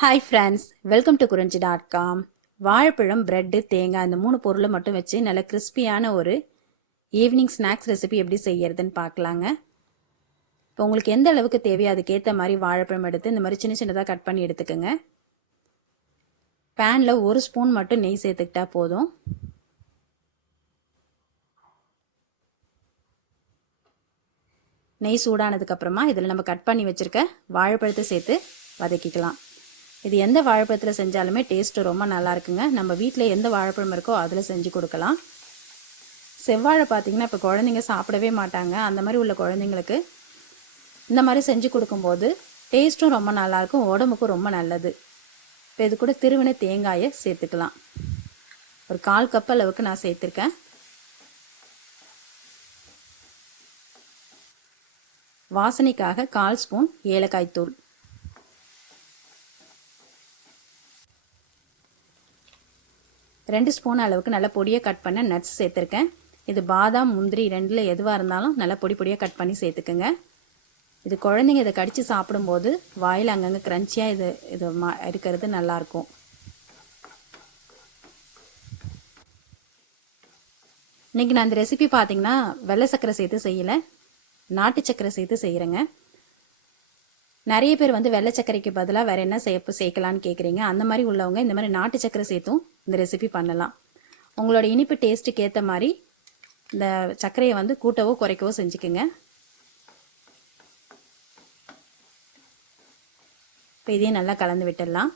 Hi friends, welcome to குறிஞ்சி.com. வாழைப்பழம், bread, தேங்காய் இந்த 3 பொருளை மட்டும் வச்சு நல்ல கிறிஸ்பியான ஒரு ஈவினிங் ஸ்நாக்ஸ் ரெசிபி எப்படி செய்யறதுன்னு பார்க்கலாங்க. இப்போ உங்களுக்கு எந்த அளவுக்கு தேவையோ அதுக்கேற்ற மாதிரி வாழைப்பழம் எடுத்து இந்த மாதிரி சின்ன சின்னதாக கட் பண்ணி எடுத்துக்கோங்க. பேனில் 1 ஸ்பூன் மட்டும் நெய் சேர்த்துக்கிட்டா போதும். நெய் சூடானதுக்கப்புறமா இதில் நம்ம கட் பண்ணி வச்சுருக்க வாழைப்பழத்தை சேர்த்து வதக்கிக்கலாம். இது எந்த வாழைப்பழத்தில் செஞ்சாலுமே டேஸ்ட்டு ரொம்ப நல்லா இருக்குங்க. நம்ம வீட்டில் எந்த வாழைப்பழம் இருக்கோ அதில் செஞ்சு கொடுக்கலாம். செவ்வாழை பார்த்திங்கன்னா இப்போ குழந்தைங்க சாப்பிடவே மாட்டாங்க. அந்த மாதிரி உள்ள குழந்தைங்களுக்கு இந்த மாதிரி செஞ்சு கொடுக்கும்போது டேஸ்ட்டும் ரொம்ப நல்லாயிருக்கும், உடம்புக்கும் ரொம்ப நல்லது. இப்போ இது கூட திருவின தேங்காயை சேர்த்துக்கலாம். ஒரு 1/4 கப் அளவுக்கு நான் சேர்த்துருக்கேன். வாசனைக்காக 1/4 ஸ்பூன் ஏலக்காய் தூள், 2 ஸ்பூன் அளவுக்கு நல்ல பொடியாக கட் பண்ண நட்ஸ் சேர்த்துருக்கேன். இது பாதாம், முந்திரி ரெண்டில் எதுவாக இருந்தாலும் நல்லா பொடி பொடியாக கட் பண்ணி சேர்த்துக்குங்க. இது குழந்தைங்க இதை கடித்து சாப்பிடும்போது வாயில் அங்கங்கே க்ரன்ச்சியாக இது இருக்கிறது நல்லாயிருக்கும். இன்றைக்கி நான் இந்த ரெசிபி பார்த்திங்கன்னா வெள்ளை சர்க்கரை சேர்த்து செய்யலை, நாட்டு சர்க்கரை சேர்த்து செய்கிறேங்க. நிறைய பேர் வெள்ளை சர்க்கரைக்கு பதிலாக வேறு என்ன சேர்க்கலான்னு கேட்குறீங்க. அந்த மாதிரி உள்ளவங்க இந்த மாதிரி நாட்டு சர்க்கரை சேர்த்தும் இந்த ரெசிபி பண்ணலாம். உங்களோட இனிப்பு டேஸ்ட்டுக்கு ஏற்ற மாதிரி இந்த சர்க்கரையை கூட்டவோ குறைக்கவோ செஞ்சுக்குங்க. இப்போ இதையும் நல்லா கலந்து விட்டுடலாம்.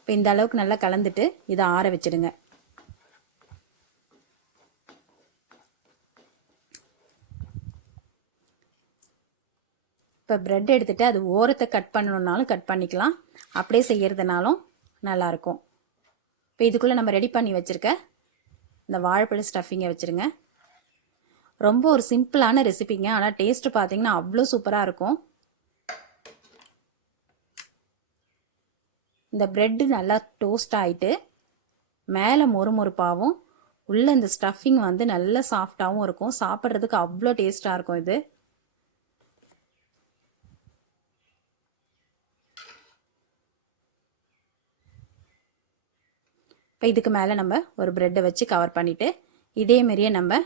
இப்போ இந்த அளவுக்கு நல்லா கலந்துட்டு இதை ஆற வச்சிடுங்க. இப்போ ப்ரெட் எடுத்துகிட்டு அது ஓரத்தை கட் பண்ணணுன்னாலும் கட் பண்ணிக்கலாம், அப்படியே செய்கிறதுனாலும் நல்லாயிருக்கும். இப்போ இதுக்குள்ளே நம்ம ரெடி பண்ணி வச்சுருக்க இந்த வாழைப்பழ ஸ்டஃபிங்கை வச்சுருங்க. ரொம்ப ஒரு சிம்பிளான ரெசிபிங்க, ஆனால் டேஸ்ட்டு பார்த்தீங்கன்னா அவ்வளோ சூப்பராக இருக்கும். இந்த ப்ரெட்டு நல்லா டோஸ்ட் ஆகிட்டு மேலே மொறுமொறுப்பாகவும் உள்ளே இந்த ஸ்டஃபிங் நல்ல சாஃப்டாகவும் இருக்கும். சாப்பிட்றதுக்கு அவ்வளோ டேஸ்ட்டாக இருக்கும் இது. இப்போ இதுக்கு மேலே நம்ம ஒரு ப்ரெட்டை வச்சு கவர் பண்ணிவிட்டு இதேமாரியே நம்ம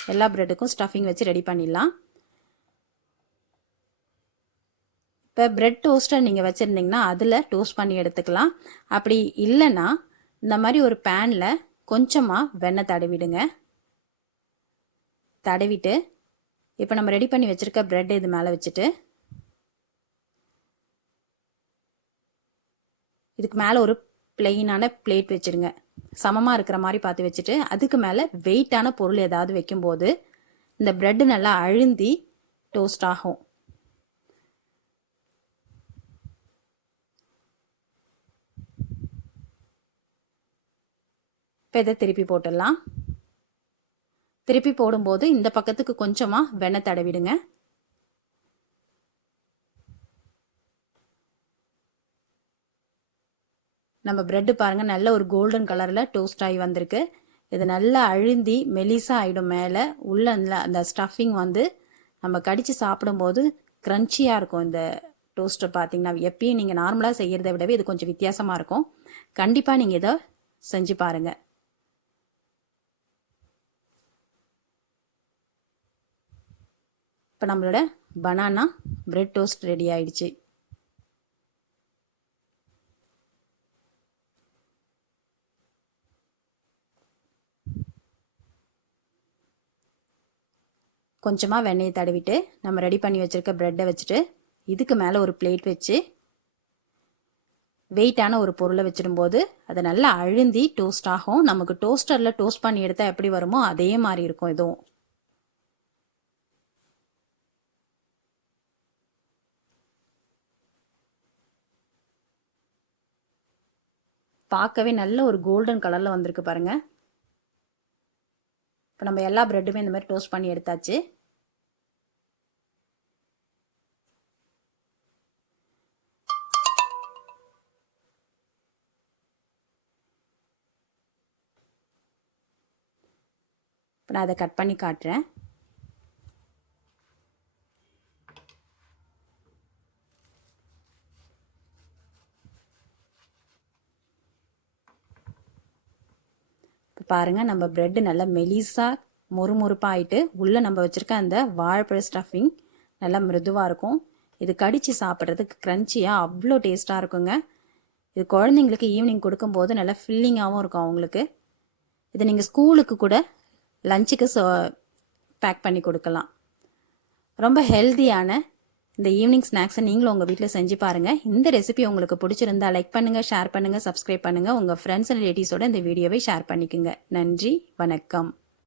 எல்லா ப்ரெட்டுக்கும் ஸ்டஃபிங் வச்சு ரெடி பண்ணிடலாம். இப்போ ப்ரெட் டோஸ்டர் நீங்கள் வச்சுருந்தீங்கன்னா அதில் டோஸ்ட் பண்ணி எடுத்துக்கலாம். அப்படி இல்லைன்னா இந்த மாதிரி ஒரு பேனில் கொஞ்சமாக வெண்ணெய் தடவிடுங்க. தடவிட்டு இப்போ நம்ம ரெடி பண்ணி வச்சுருக்க ப்ரெட் இது மேலே வச்சுட்டு இதுக்கு மேலே ஒரு பிளெயினான பிளேட் வச்சுருங்க. சமமாக இருக்கிற மாதிரி பார்த்து வச்சுட்டு அதுக்கு மேலே வெயிட்டான பொருள் ஏதாவது வைக்கும்போது இந்த ப்ரெட்டு நல்லா அழுந்தி டோஸ்ட் ஆகும். இப்போ இதை திருப்பி போட்டுடலாம். திருப்பி போடும்போது இந்த பக்கத்துக்கு கொஞ்சமாக வெண்ணெய் தடவிடுங்க. நம்ம ப்ரெட்டு பாருங்கள் நல்ல ஒரு கோல்டன் கலரில் டோஸ்ட் ஆகி வந்திருக்கு. இது நல்லா அழுந்தி மெலிசாக ஆகிடும். மேலே உள்ள அந்த ஸ்டஃபிங் நம்ம கடித்து சாப்பிடும்போது க்ரன்ச்சியாக இருக்கும். இந்த டோஸ்ட்டை பார்த்திங்கன்னா எப்பயும் நீங்கள் நார்மலாக செய்கிறத விடவே இது கொஞ்சம் வித்தியாசமாக இருக்கும். கண்டிப்பாக நீங்கள் இதை செஞ்சு பாருங்கள். இப்போ நம்மளோட பனானா ப்ரெட் டோஸ்ட் ரெடி ஆயிடுச்சு. கொஞ்சமாக வெண்ணெயை தடவிட்டு நம்ம ரெடி பண்ணி வச்சுருக்க ப்ரெட்டை வச்சுட்டு இதுக்கு மேலே ஒரு பிளேட் வச்சு வெயிட்டான ஒரு பொருளை வச்சிடும்போது அது நல்லா அழுந்தி டோஸ்ட் ஆகும். நமக்கு டோஸ்டரில் டோஸ்ட் பண்ணி எடுத்தால் எப்படி வருமோ அதே மாதிரி இருக்கும். இதுவும் பார்க்கவே நல்ல ஒரு கோல்டன் கலரில் வந்திருக்கு பாருங்கள். இப்போ நம்ம எல்லா ப்ரெட்டுமே இந்த மாதிரி டோஸ்ட் பண்ணி எடுத்தாச்சு. இப்போ நான் அதை கட் பண்ணி காட்டுறேன். இப்போ பாருங்கள், நம்ம ப்ரெட்டு நல்லா மெலிசாக மொறுமொறுப்பாக ஆகிட்டு உள்ளே நம்ம வச்சுருக்க அந்த வாழைப்பழ ஸ்டஃபிங் நல்லா மிருதுவாக இருக்கும். இது கடித்து சாப்பிட்றதுக்கு க்ரன்ச்சியாக அவ்வளோ டேஸ்ட்டாக இருக்குங்க. இது குழந்தைங்களுக்கு ஈவினிங் கொடுக்கும்போது நல்லா ஃபில்லிங்காகவும் இருக்கும் அவங்களுக்கு. இதை நீங்கள் ஸ்கூலுக்கு கூட லஞ்சுக்கு பேக் பண்ணி கொடுக்கலாம். ரொம்ப ஹெல்த்தியான இந்த ஈவினிங் ஸ்நாக்ஸை நீங்களும் உங்கள் வீட்டில் செஞ்சு பாருங்கள். இந்த ரெசிபி உங்களுக்கு பிடிச்சிருந்தா லைக் பண்ணுங்கள், ஷேர் பண்ணுங்கள், சப்ஸ்கிரைப் பண்ணுங்கள். உங்கள் ஃப்ரெண்ட்ஸ் அண்ட் ரிலேட்டிவ்ஸோட இந்த வீடியோவை ஷேர் பண்ணிக்கோங்க. நன்றி, வணக்கம்.